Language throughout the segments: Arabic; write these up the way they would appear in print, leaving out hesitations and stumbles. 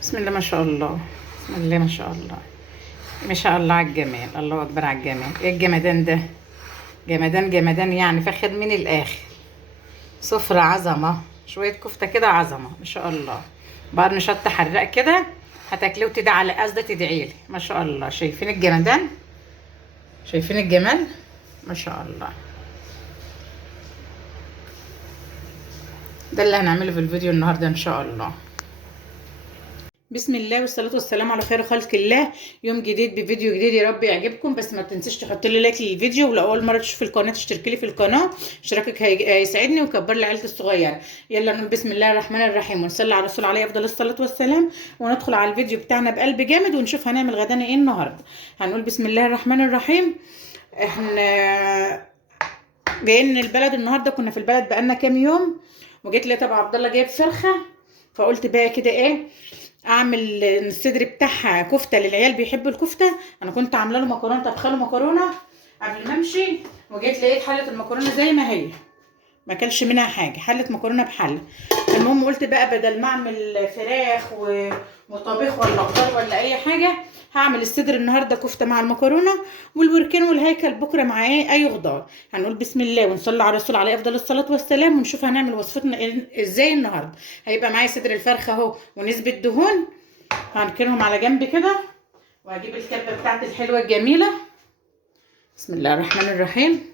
بسم الله ما شاء الله. بسم الله ما شاء الله. ما شاء الله على الجمال، الله اكبر على الجمال. ايه الجمدان ده؟ جمدان جمدان يعني فاخد من الاخر. سفرة عظمة، شوية كفتة كده عظمة ما شاء الله. بعد ما شط حراق كده هتاكليه وتدعي على قصدة تدعيلي ما شاء الله. شايفين الجمدان؟ شايفين الجمال؟ ما شاء الله. ده اللي هنعمله في الفيديو النهارده ان شاء الله. بسم الله والصلاة والسلام على خير خلق الله. يوم جديد بفيديو جديد، يا رب يعجبكم. بس ما تنسيش تحط لي لايك للفيديو، ولو اول مرة تشوف القناة تشترك لي في القناة. اشتراكك هيساعدني ويكبر لي عيلتي الصغيرة. يلا نقول بسم الله الرحمن الرحيم ونصلي على الرسول عليه افضل الصلاة والسلام، وندخل على الفيديو بتاعنا بقلب جامد ونشوف هنعمل غدانا ايه النهارده. هنقول بسم الله الرحمن الرحيم. احنا جايين البلد النهارده، كنا في البلد بقالنا كام يوم، وجيت لقيت ابو عبد الله جايب فرخة، فقلت بقى كده ايه، اعمل الصدر بتاعها كفته للعيال بيحبوا الكفته. انا كنت عامله له مكرونه، طبخه له مكرونه قبل ما امشي، وجيت لقيت حله المكرونه زي ما هي، ما كانش منها حاجه، حله مكرونه بحله. المهم قلت بقى بدل ما اعمل فراخ وطبيخ ولا خضار ولا اي حاجه، هعمل الصدر النهارده كفته مع المكرونه، والوركين والهيكل بكره مع ايه اي خضار. هنقول بسم الله ونصلي على الرسول عليه افضل الصلاه والسلام، ونشوف هنعمل وصفتنا ازاي النهارده. هيبقى معايا صدر الفرخه اهو ونسبه دهون، هنكرهم على جنب كده، وهجيب الكبه بتاعتي الحلوه الجميله. بسم الله الرحمن الرحيم.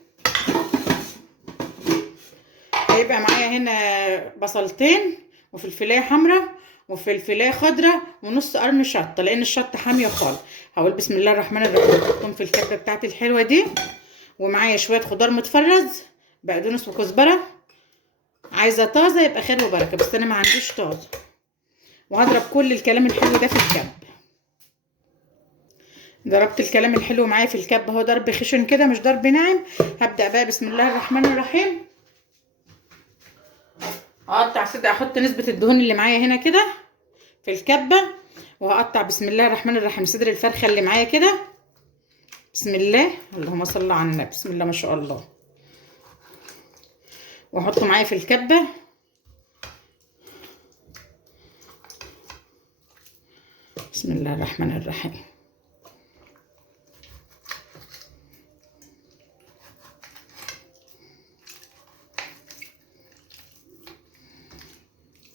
هيبقى معايا هنا بصلتين وفلفلايه حمراء وفلفلايه خضراء ونص قرن شطه، لان الشطه حاميه خالص. هقول بسم الله الرحمن الرحيم، احطهم في الكبه بتاعتي الحلوه دي. ومعايا شويه خضار متفرز، بقدونس وكزبره، عايزه طازه يبقى خير وبركه، بس انا ما عنديش طازه. وهضرب كل الكلام الحلو ده في الكب. ضربت الكلام الحلو معايا في الكب اهو، ضرب خشن كده مش ضرب ناعم. هبدأ بقى بسم الله الرحمن الرحيم. اقطع صدق، احط نسبة الدهون اللي معايا هنا كده في الكبة، وهقطع بسم الله الرحمن الرحيم صدر الفرخة اللي معايا كده. بسم الله، اللهم صل على النبي، بسم الله ما شاء الله. واحطه معايا في الكبة. بسم الله الرحمن الرحيم.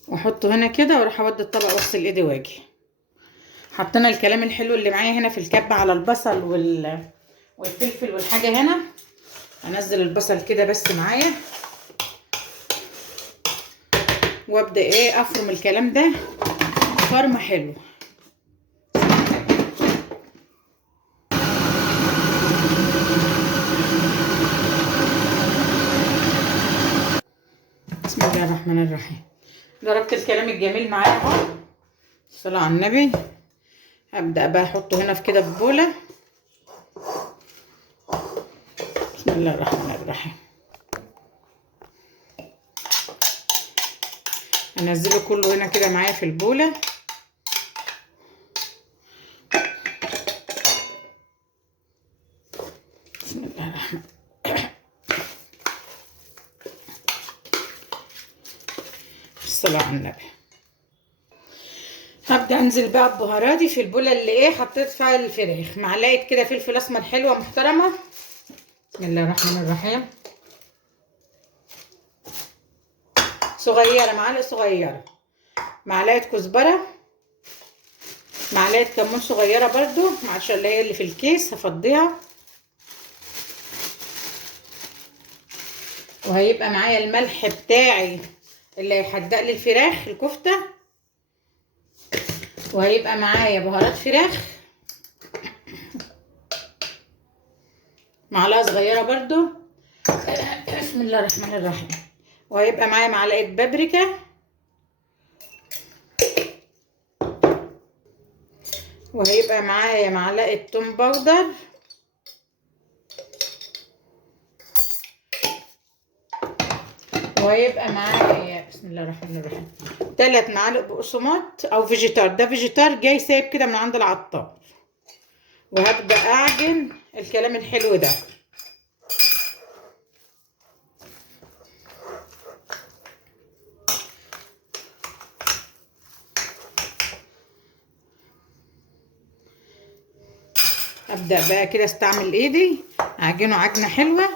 واحطه هنا كده، واروح اودي الطبق واغسل ايدي واجي. حطينا الكلام الحلو اللي معايا هنا في الكبة على البصل والفلفل والحاجة هنا. هنزل البصل كده بس معايا، وابدا ايه افرم الكلام ده فرمه حلو. بسم الله الرحمن الرحيم. ضربت الكلام الجميل معايا اهو، الصلاة على النبي. هبدا بقى احطه هنا في كده في بوله. بسم الله الرحمن الرحيم. انزله كله هنا كده معايا في البوله. بسم الله الرحمن. الصلاة على النبي. هبدا انزل بقى ببهاراتي في البوله اللي ايه حطيت فيها الفراخ. معلقه كده فلفل اسمر حلوه محترمه. بسم الله الرحمن الرحيم. صغيره، معلقه صغيره. معلقه كزبره، معلقه كمون صغيره برضو، عشان اللي هي اللي في الكيس هفضيها. وهيبقى معايا الملح بتاعي اللي هيحدق لي الفراخ الكفته. وهيبقى معايا بهارات فراخ معلقه صغيره برضو. بسم الله الرحمن الرحيم. وهيبقى معايا معلقه بابريكا. وهيبقى معايا معلقه توم باودر. وهيبقى معايا بسم الله الرحمن الرحيم 3 معالق بقسماط او فيجيتار، ده فيجيتار جاي سايب كده من عند العطار. وهبدا اعجن الكلام الحلو ده. ابدا بقى كده استعمل ايدي، اعجنه عجنه حلوه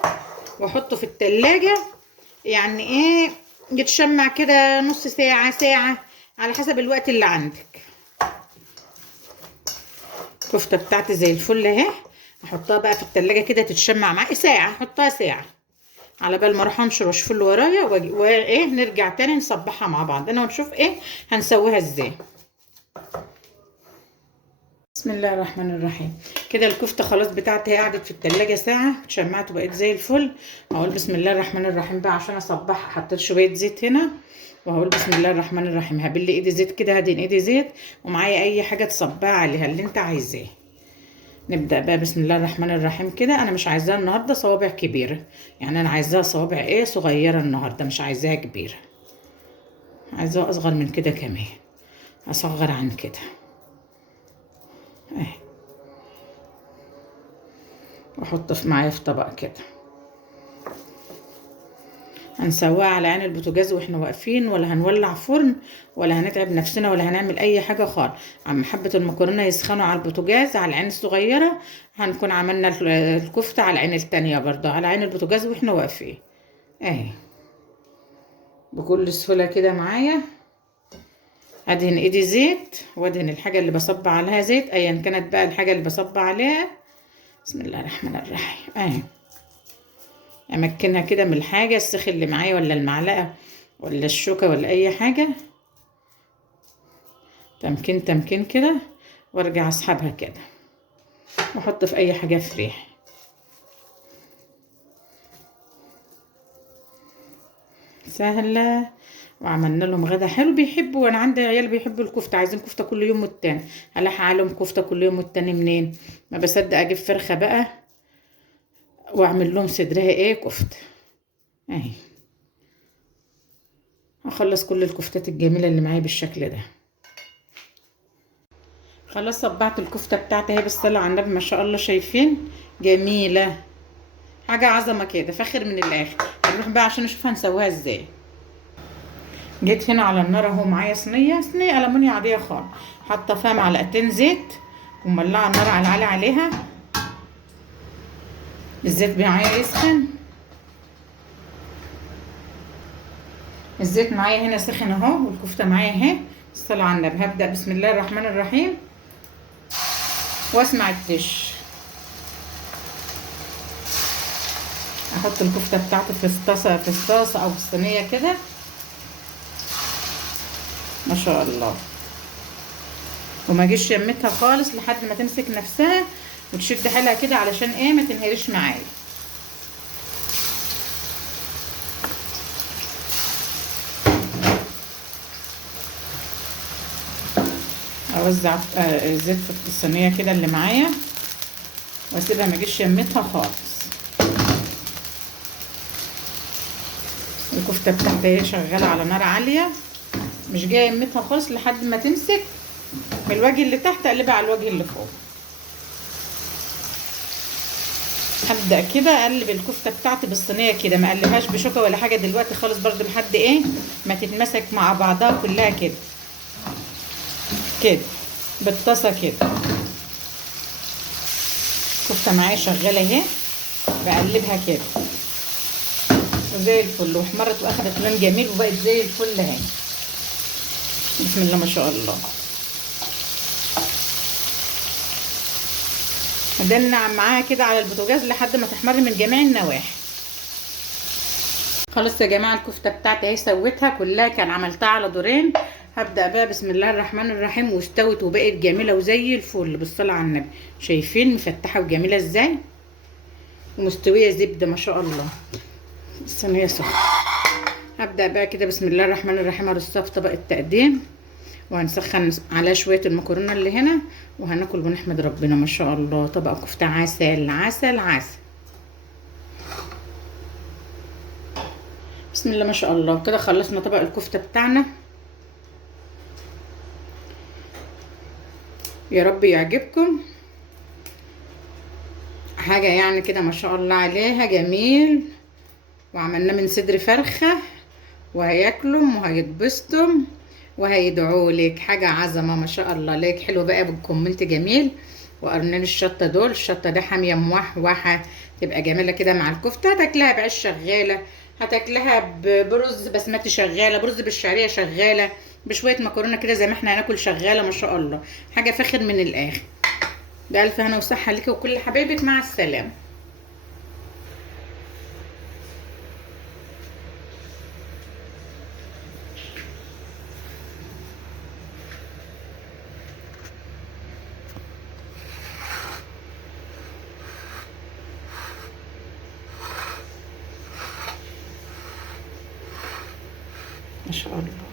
واحطه في التلاجة. يعني ايه، يتشمع كده نص ساعه ساعه على حسب الوقت اللي عندك. الكفته بتاعتي زي الفل اهي، احطها بقى في التلاجة كده تتشمع معايا ساعه، احطها ساعه على بال ما اروح انشر واشوف اللي ورايا وايه نرجع تاني نصبحها مع بعضنا ونشوف ايه هنسويها ازاي. بسم الله الرحمن الرحيم. كده الكفته خلاص بتاعتي قعدت في التلاجة ساعه، اتشمعت وبقت زي الفل. اقول بسم الله الرحمن الرحيم بقى عشان اصبحها. حطيت شويه زيت هنا، وهقول بسم الله الرحمن الرحيم. هبل ايدي زيت كده، هدهن ايدي زيت، ومعايا اي حاجه تصبها عليها اللي انت عايزاه. نبدا بقى بسم الله الرحمن الرحيم كده. انا مش عايزاها النهارده صوابع كبيره، يعني انا عايزاها صوابع ايه صغيره النهارده، مش عايزاها كبيره، عايزاها اصغر من كده كمان، اصغر عن كده اهي. واحط معايا في طبق كده. هنسويها على عين البوتاجاز واحنا واقفين، ولا هنولع فرن، ولا هنتعب نفسنا، ولا هنعمل اي حاجه خالص. عم حبه المكرونه يسخنوا على البوتاجاز على العين الصغيره، هنكون عملنا الكفته على العين التانية برضه على عين البوتاجاز واحنا واقفين اهي. بكل سهوله كده معايا. ادهن ايدي زيت، وادهن الحاجه اللي بصب عليها زيت، ايا كانت بقى الحاجه اللي بصب عليها. بسم الله الرحمن الرحيم اهي. امكنها كده من الحاجه السخن اللي معايا، ولا المعلقه، ولا الشوكه، ولا اي حاجه. تمكين تمكين كده، وارجع اسحبها كده واحط في اي حاجه فريح. سهله. وعملنا لهم غدا حلو بيحبوا، وانا عندي عيال بيحبوا الكفته، عايزين كفته كل يوم والتاني. الح عليهم كفته كل يوم والتاني منين؟ ما بصدق اجيب فرخه بقى واعمل لهم صدرها ايه كفته اهي. هخلص كل الكفتات الجميله اللي معايا بالشكل ده. خلاص صبعت الكفته بتاعتي اهي بالصلاه على النبي، ما شاء الله شايفين جميله، حاجه عظمه كده، فاخر من الاخر. هنروح بقى عشان نشوف هنسويها ازاي. جيت هنا على النار اهو، معايا صينيه ألمونيا عاديه خالص، حاطه فيها معلقتين زيت ومولعه النار على العالي عليها. الزيت معايا يسخن، الزيت معايا هنا سخن اهو، والكفته معايا اهي. الصلاه على النبي. هبدا بسم الله الرحمن الرحيم واسمع التش. احط الكفته بتاعتي في الطاسه او في الصينيه كده. ما شاء الله. وما اجيش يمتها خالص لحد ما تمسك نفسها وتشد حيلها كده، علشان ايه ما تنهرش معايا. اوزع الزيت في الصينيه كده اللي معايا، واسيبها ما اجيش يمتها خالص. الكفته بتاعتي اهي شغاله على نار عاليه، مش جايه يمتها خالص لحد ما تمسك من الوجه اللي تحت، اقلبها على الوجه اللي فوق. هبدا كده اقلب الكفته بتاعتي بالصينيه كده، ما اقلبهاش بشوكه ولا حاجه دلوقتي خالص برضو، لحد ايه ما تتمسك مع بعضها كلها كده كده بالطاسه كده. الكفته معايا شغاله اهي، بقلبها كده وزي الفل، واحمرت واخدت لون جميل وبقت زي الفل اهي. بسم الله ما شاء الله. هدلنا معاها كده على البوتاجاز لحد ما تحمر من جميع النواحي. خلاص يا جماعه الكفته بتاعتي اهي سويتها كلها، كان عملتها على دورين. هبدا بقى بسم الله الرحمن الرحيم، واستوت وبقت جميله وزي الفل بالصلاه على النبي. شايفين مفتحه وجميله ازاي، ومستويه زبده ما شاء الله. الصينيه سخنه. هبدا بقى كده بسم الله الرحمن الرحيم ارصها في طبق التقديم، وهنسخن عليها شويه المكرونه اللي هنا، وهناكل ونحمد ربنا. ما شاء الله طبق كفته عسل عسل عسل. بسم الله ما شاء الله. كده خلصنا طبق الكفته بتاعنا، يا رب يعجبكم. حاجه يعني كده ما شاء الله عليها جميل، وعملناه من صدر فرخه، وهياكلوا وهيتبسطوا وهيدعوا لك. حاجه عظمه ما شاء الله. ليك حلو بقى بالكومنت جميل، وقرنين الشطه دول. الشطه ده حاميه موحوحه، تبقى جميله كده مع الكفته. هتاكلها بعيش شغاله، هتاكلها برز بسمتي شغاله، برز بالشعريه شغاله، بشويه مكرونه كده زي ما احنا هناكل شغاله. ما شاء الله، حاجه فاخر من الاخر. بألف هنا وصحه ليكي وكل حبايبك. مع السلامه. ما شاء الله.